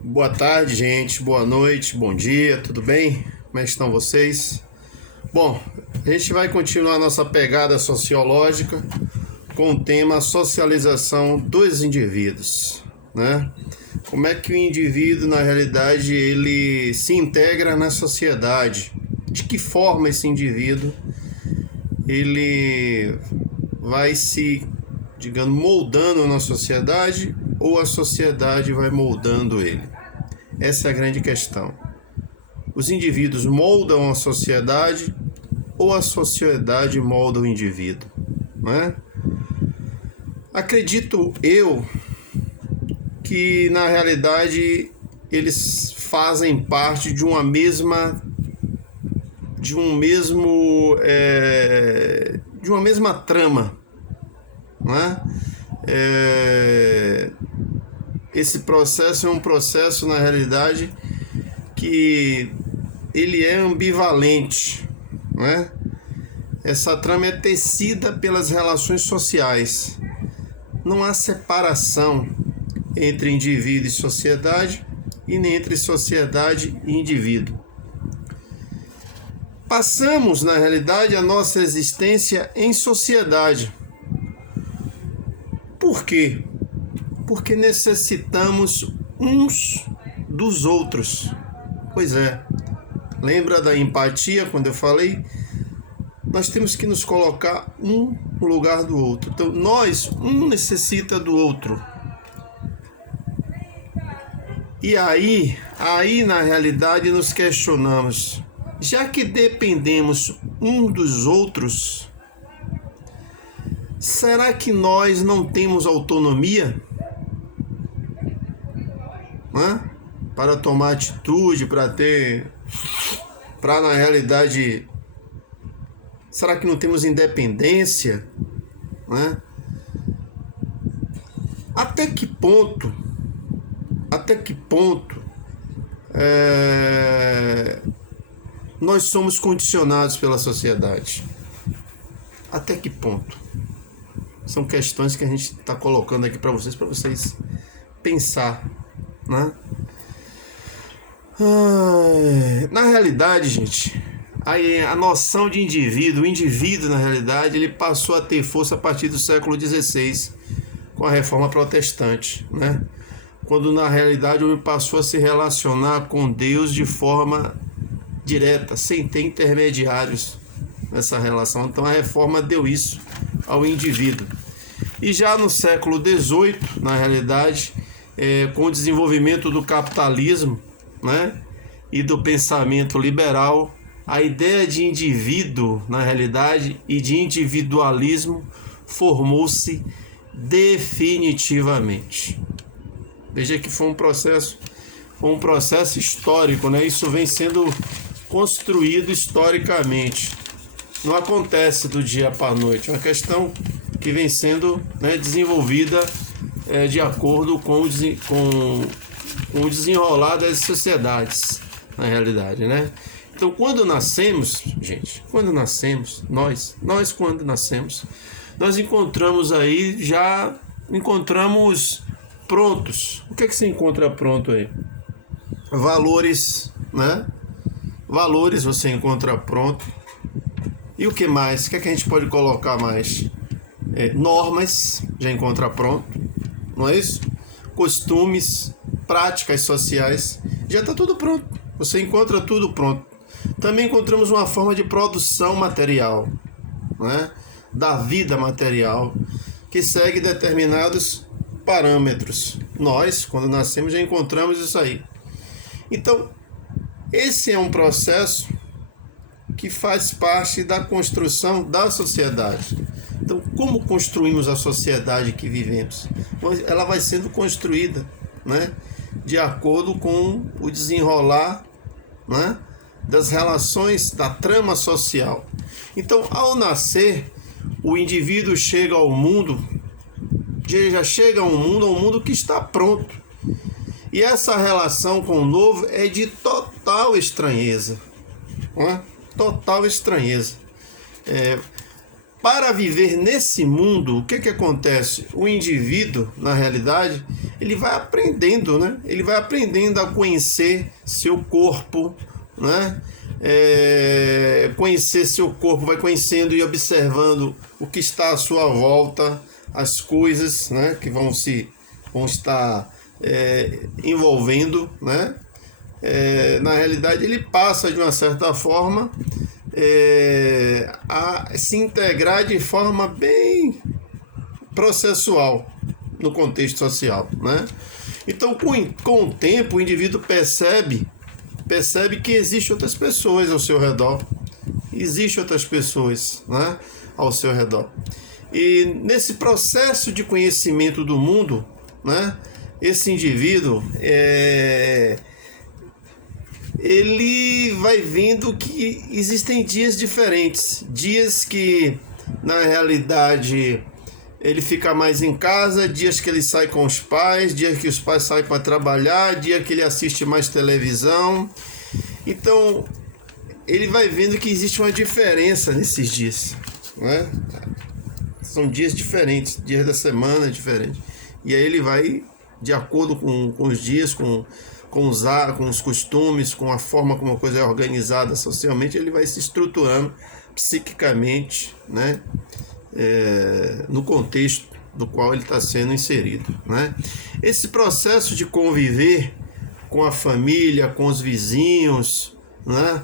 Boa tarde, gente. Boa noite, bom dia, tudo bem? Como é que estão vocês? Bom, a gente vai continuar nossa pegada sociológica com o tema socialização dos indivíduos, né? Como é que o indivíduo, na realidade, ele se integra na sociedade? De que forma esse indivíduo ele vai se, digamos, moldando na sociedade ou a sociedade vai moldando ele? Essa é a grande questão. Os indivíduos moldam a sociedade ou a sociedade molda o indivíduo, né? Acredito eu que na realidade eles fazem parte de uma mesma trama, né? Esse processo é um processo, na realidade, que ele é ambivalente, né? Essa trama é tecida pelas relações sociais. Não há separação entre indivíduo e sociedade e nem entre sociedade e indivíduo. Passamos, na realidade, a nossa existência em sociedade. Por quê? Porque necessitamos uns dos outros. Pois é. Lembra da empatia quando eu falei? Nós temos que nos colocar um no lugar do outro. Então, um necessita do outro. E aí na realidade nos questionamos, já que dependemos um dos outros, será que nós não temos autonomia? Para tomar atitude, na realidade, será que não temos independência? Até que ponto nós somos condicionados pela sociedade? Até que ponto? São questões que a gente está colocando aqui para vocês pensar, né? Na realidade, gente, a noção de indivíduo, o indivíduo, na realidade, ele passou a ter força a partir do século XVI, com a Reforma Protestante, né? Quando, na realidade, o homem passou a se relacionar com Deus de forma direta, sem ter intermediários nessa relação. Então, a Reforma deu isso ao indivíduo. E já no século XVIII, na realidade, com o desenvolvimento do capitalismo, né, e do pensamento liberal, a ideia de indivíduo, na realidade, e de individualismo formou-se definitivamente. Veja que foi um processo histórico, né? Isso vem sendo construído historicamente. Não acontece do dia para a noite. É uma questão que vem sendo, né, desenvolvida de acordo com o desenrolar das sociedades, na realidade, né? Então, quando nascemos, nós encontramos prontos. O que é que se encontra pronto aí? Valores, né? Valores você encontra pronto. E o que mais? O que é que a gente pode colocar mais? Normas, já encontra pronto, não é isso? Costumes, práticas sociais, já está tudo pronto. Você encontra tudo pronto. Também encontramos uma forma de produção material, né? Da vida material, que segue determinados parâmetros. Nós, quando nascemos, já encontramos isso aí. Então, esse é um processo que faz parte da construção da sociedade. Então, como construímos a sociedade que vivemos? Ela vai sendo construída, né, de acordo com o desenrolar, né, das relações da trama social. Então, ao nascer, o indivíduo chega ao mundo, já chega a um mundo que está pronto. E essa relação com o novo é de total estranheza, né? Total estranheza. para viver nesse mundo, o que acontece? O indivíduo, na realidade, ele vai aprendendo, né? Ele vai aprendendo a conhecer seu corpo, né? Conhecer seu corpo, vai conhecendo e observando o que está à sua volta, as coisas, né? Que vão estar envolvendo, né? Na realidade, ele passa de uma certa forma a se integrar de forma bem processual no contexto social, né? Então, com o tempo, o indivíduo percebe que existem outras pessoas ao seu redor, existem outras pessoas, né, ao seu redor. E nesse processo de conhecimento do mundo, né, esse indivíduo ele vai vendo que existem dias diferentes, dias que na realidade ele fica mais em casa, dias que ele sai com os pais, dias que os pais saem para trabalhar, dia que ele assiste mais televisão. Então ele vai vendo que existe uma diferença nesses dias, né? São dias diferentes, dias da semana diferentes. E aí ele vai de acordo com os dias, com os costumes, com a forma como a coisa é organizada socialmente, ele vai se estruturando psiquicamente, né? No contexto do qual ele está sendo inserido, né? Esse processo de conviver com a família, com os vizinhos, né?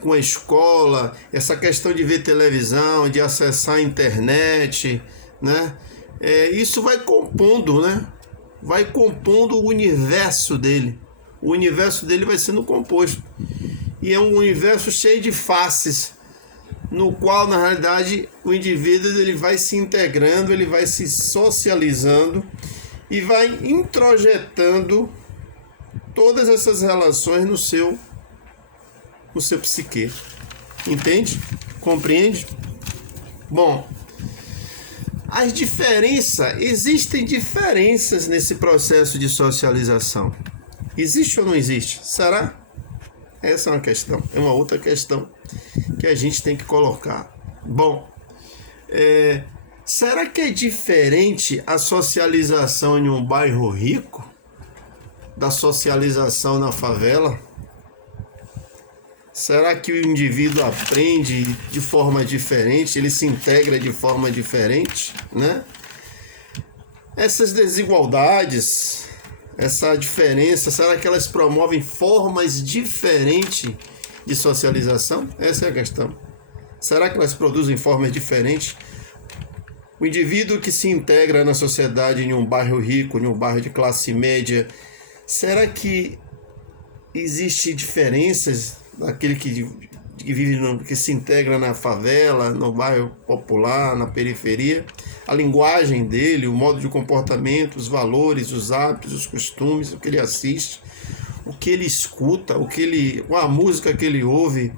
Com a escola, essa questão de ver televisão, de acessar a internet, né? Isso vai compondo, né? Vai compondo o universo dele. O universo dele vai sendo composto. E é um universo cheio de faces, no qual, na realidade, o indivíduo ele vai se integrando, ele vai se socializando e vai introjetando todas essas relações no seu psique. Entende? Compreende? Bom, existem diferenças nesse processo de socialização. Existe ou não existe? Será? Essa é uma questão, é uma outra questão que a gente tem que colocar. Bom, será que é diferente a socialização em um bairro rico da socialização na favela? Será que o indivíduo aprende de forma diferente, ele se integra de forma diferente, né? Essas desigualdades, essa diferença, será que elas promovem formas diferentes de socialização? Essa é a questão. Será que elas produzem formas diferentes? O indivíduo que se integra na sociedade em um bairro rico, em um bairro de classe média, será que existem diferenças daquele que vive, que se integra na favela, no bairro popular, na periferia? A linguagem dele, o modo de comportamento, os valores, os hábitos, os costumes, o que ele assiste, o que ele escuta, a música que ele ouve,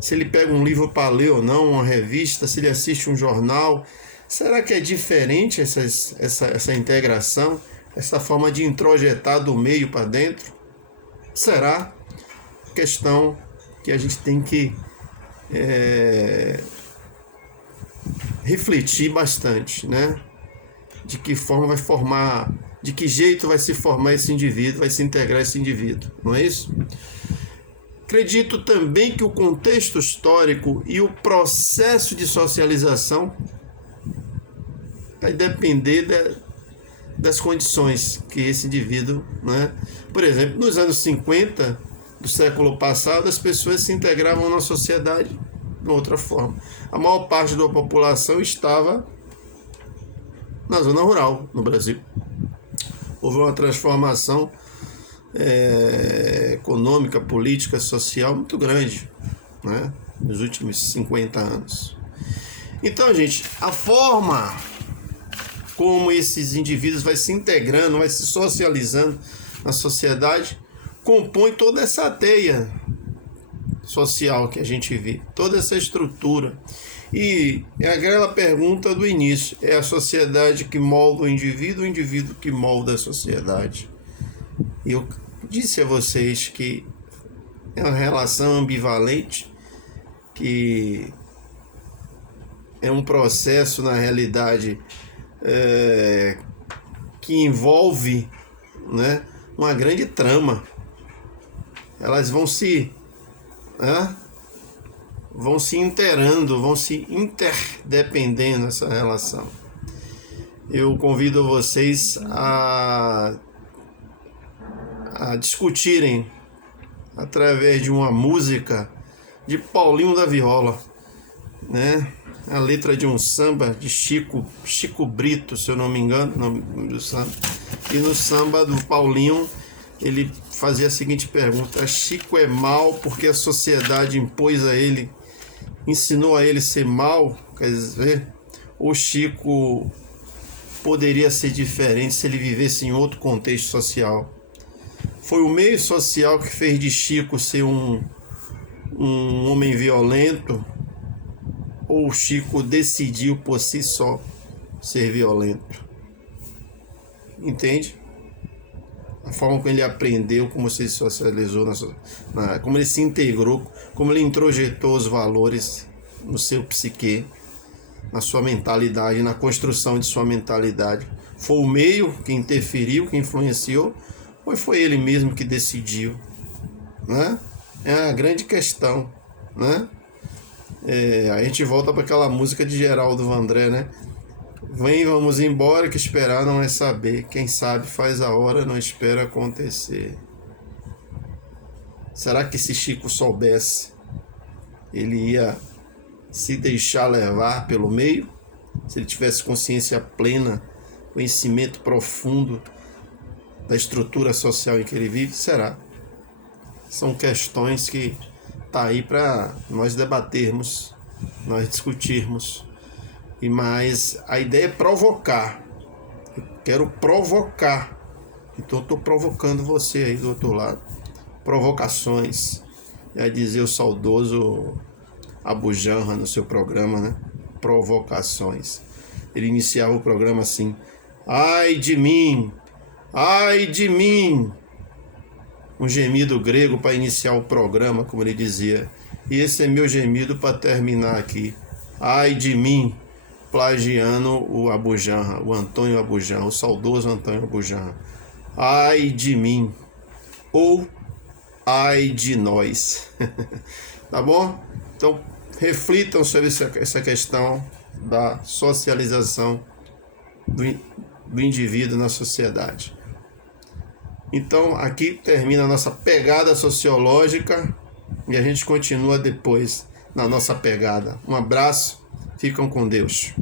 se ele pega um livro para ler ou não, uma revista, se ele assiste um jornal. Será que é diferente essa integração, essa forma de introjetar do meio para dentro? Será? Questão que a gente tem que refletir bastante, né? De que forma vai formar, de que jeito vai se formar esse indivíduo, vai se integrar esse indivíduo, não é isso? Acredito também que o contexto histórico e o processo de socialização vai depender das condições que esse indivíduo, né? Por exemplo, nos anos 50 do século passado, as pessoas se integravam na sociedade de outra forma. A maior parte da população estava na zona rural, no Brasil. Houve uma transformação econômica, política, social muito grande, né? Nos últimos 50 anos. Então, gente, a forma como esses indivíduos vai se integrando, vai se socializando na sociedade, compõe toda essa teia social que a gente vê, toda essa estrutura. E é aquela pergunta do início: é a sociedade que molda o indivíduo que molda a sociedade? E eu disse a vocês que é uma relação ambivalente, que é um processo, na realidade, que envolve, né, uma grande trama. Elas vão se inteirando, vão se interdependendo essa relação. Eu convido vocês a discutirem através de uma música de Paulinho da Viola, né? A letra de um samba de Chico Brito, se eu não me engano, nome do samba. E no samba do Paulinho, ele fazia a seguinte pergunta: Chico é mau porque a sociedade impôs a ele, ensinou a ele ser mau? Quer dizer, o Chico poderia ser diferente se ele vivesse em outro contexto social. Foi o meio social que fez de Chico ser um homem violento, ou o Chico decidiu por si só ser violento? Entende? A forma como ele aprendeu, como se socializou, como ele se integrou, como ele introjetou os valores no seu psique, na sua mentalidade, na construção de sua mentalidade. Foi o meio que interferiu, que influenciou, ou foi ele mesmo que decidiu? Né? É a grande questão, né? A gente volta para aquela música de Geraldo Vandré, né? Vem, vamos embora, que esperar não é saber. Quem sabe faz a hora, não espera acontecer. Será que se Chico soubesse, ele ia se deixar levar pelo meio? Se ele tivesse consciência plena, conhecimento profundo da estrutura social em que ele vive? Será? São questões que tá aí para nós debatermos, nós discutirmos. E mais, a ideia é provocar. Eu quero provocar. Então eu estou provocando você aí do outro lado. Provocações. É dizer o saudoso Abu Janra no seu programa, né? Provocações. Ele iniciava o programa assim: ai de mim, ai de mim. Um gemido grego para iniciar o programa, como ele dizia. E esse é meu gemido para terminar aqui. Ai de mim, plagiando o Abu Janra, o Antônio Abu Janra, o saudoso Antônio Abu Janra. Ai de mim, ou ai de nós. Tá bom? Então, reflitam sobre essa questão da socialização do indivíduo na sociedade. Então, aqui termina a nossa pegada sociológica e a gente continua depois na nossa pegada. Um abraço, ficam com Deus.